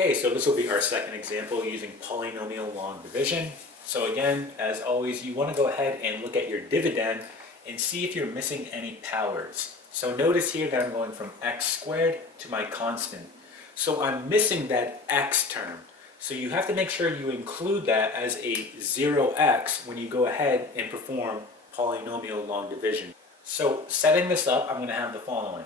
Okay, so this will be our second example using polynomial long division. So again, as always, you want to go ahead and look at your dividend and see if you're missing any powers. So notice here that I'm going from x squared to my constant. So I'm missing that x term. So you have to make sure you include that as a 0x when you go ahead and perform polynomial long division. So setting this up, I'm going to have the following.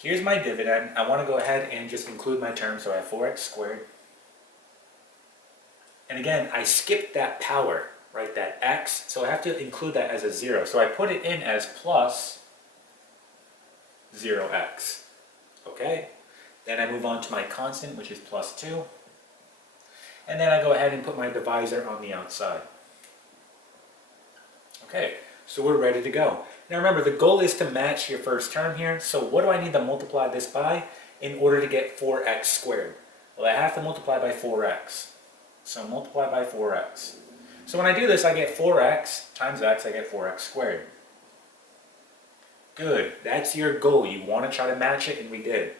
Here's my dividend. I want to go ahead and just include my term, so I have 4x squared. And again, I skipped that power, right, that x, so I have to include that as a 0. So I put it in as plus 0x. Okay? Then I move on to my constant, which is plus 2. And then I go ahead and put my divisor on the outside. Okay, so we're ready to go. Now remember, the goal is to match your first term here. So what do I need to multiply this by in order to get 4x squared? Well, I have to multiply by 4x. So multiply by 4x. So when I do this, I get 4x times x, I get 4x squared. Good, that's your goal. You want to try to match it, and we did.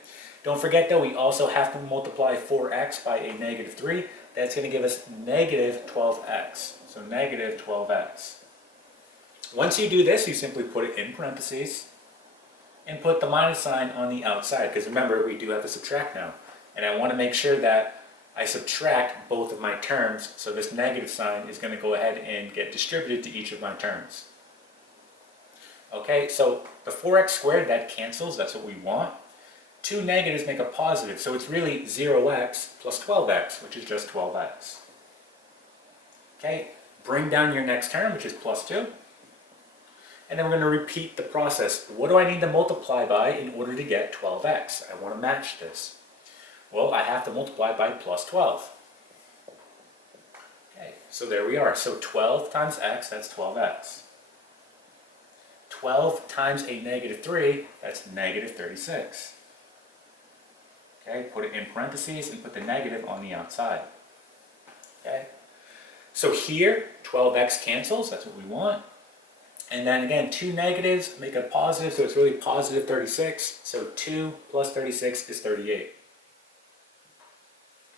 Don't forget though, we also have to multiply 4x by a negative 3. That's going to give us negative 12x. So negative 12x. Once you do this, you simply put it in parentheses and put the minus sign on the outside, because remember, we do have to subtract now. And I want to make sure that I subtract both of my terms, so this negative sign is going to go ahead and get distributed to each of my terms. Okay, so the 4x squared, that cancels, that's what we want. Two negatives make a positive, so it's really 0x plus 12x, which is just 12x. Okay, bring down your next term, which is plus 2. And then we're going to repeat the process. What do I need to multiply by in order to get 12x? I want to match this. Well, I have to multiply by plus 12. Okay, so there we are. So 12 times x, that's 12x. 12 times a negative 3, that's negative 36. Okay, put it in parentheses and put the negative on the outside. Okay, so here 12x cancels, that's what we want. And then again, two negatives make a positive, so it's really positive 36. So 2 plus 36 is 38.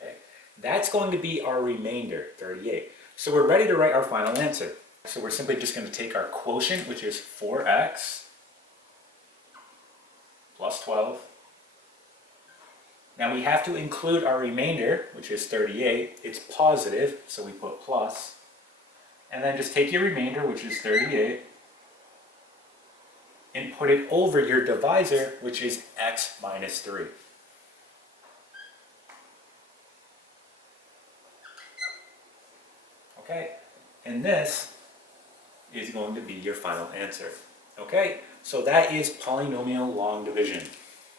Okay, that's going to be our remainder, 38. So we're ready to write our final answer. So we're simply just going to take our quotient, which is 4x plus 12. Now we have to include our remainder, which is 38. It's positive, so we put plus. And then just take your remainder, which is 38, and put it over your divisor, which is x minus 3. Okay, and this is going to be your final answer. Okay, so that is polynomial long division.